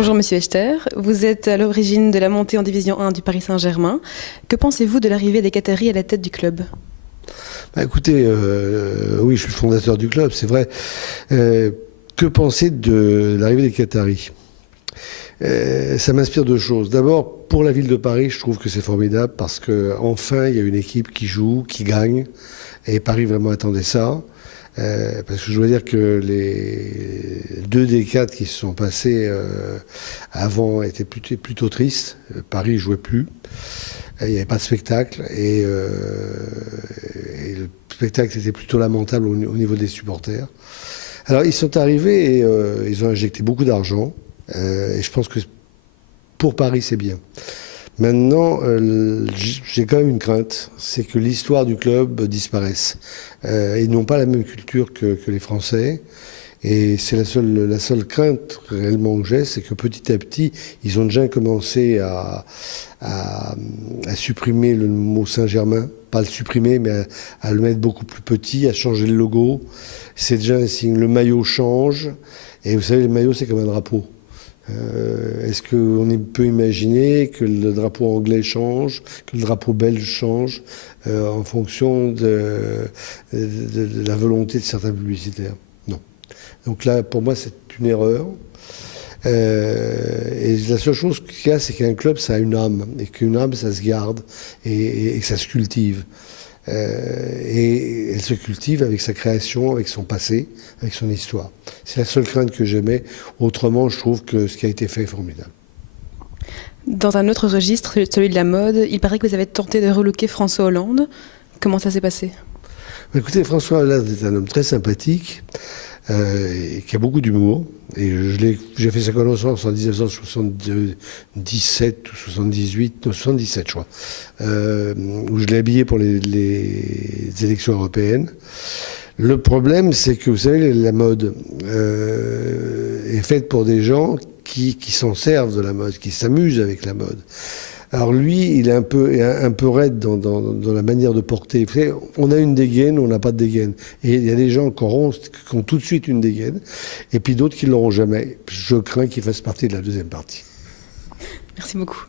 Bonjour Monsieur Echter, vous êtes à l'origine de la montée en division 1 du Paris Saint-Germain. Que pensez-vous de l'arrivée des Qataris à la tête du club? Écoutez, oui, je suis le fondateur du club, c'est vrai. Que penser de l'arrivée des Qataris? Ça m'inspire deux choses. D'abord, pour la ville de Paris, je trouve que c'est formidable parce qu'enfin, il y a une équipe qui joue, qui gagne. Et Paris vraiment attendait ça. Parce que je dois dire que les 2 des 4 qui se sont passés avant étaient plutôt tristes. Paris ne jouait plus. Il n'y avait pas de spectacle. Et le spectacle était plutôt lamentable au niveau des supporters. Alors ils sont arrivés et ils ont injecté beaucoup d'argent. Et je pense que pour Paris, c'est bien. Maintenant, j'ai quand même une crainte, c'est que l'histoire du club disparaisse. Ils n'ont pas la même culture que les Français. Et c'est la seule crainte réellement que j'ai, c'est que petit à petit, ils ont déjà commencé à supprimer le mot Saint-Germain. Pas le supprimer, mais à le mettre beaucoup plus petit, à changer le logo. C'est déjà un signe. Le maillot change. Et vous savez, le maillot, c'est comme un drapeau. Est-ce qu'on peut imaginer que le drapeau anglais change, que le drapeau belge change en fonction de la volonté de certains publicitaires? Non. Donc là, pour moi, c'est une erreur. Et la seule chose qu'il y a, c'est qu'un club, ça a une âme. Et qu'une âme, ça se garde et que ça se cultive. Et elle se cultive avec sa création, avec son passé, avec son histoire. C'est la seule crainte que j'aimais. Autrement, je trouve que ce qui a été fait est formidable. Dans un autre registre, celui de la mode, il paraît que vous avez tenté de relooker François Hollande. Comment ça s'est passé? Écoutez, François Hollande est un homme très sympathique, et qui a beaucoup d'humour. Et j'ai fait sa connaissance en 1977 ou 78, non 77 je crois, où je l'ai habillé pour les élections européennes. Le problème, c'est que vous savez, la mode est faite pour des gens qui s'en servent de la mode, qui s'amusent avec la mode. Alors lui, il est un peu raide dans la manière de porter. Vous savez, on a une dégaine, on n'a pas de dégaine. Et il y a des gens qui ont tout de suite une dégaine, et puis d'autres qui ne l'auront jamais. Je crains qu'il fasse partie de la deuxième partie. Merci beaucoup.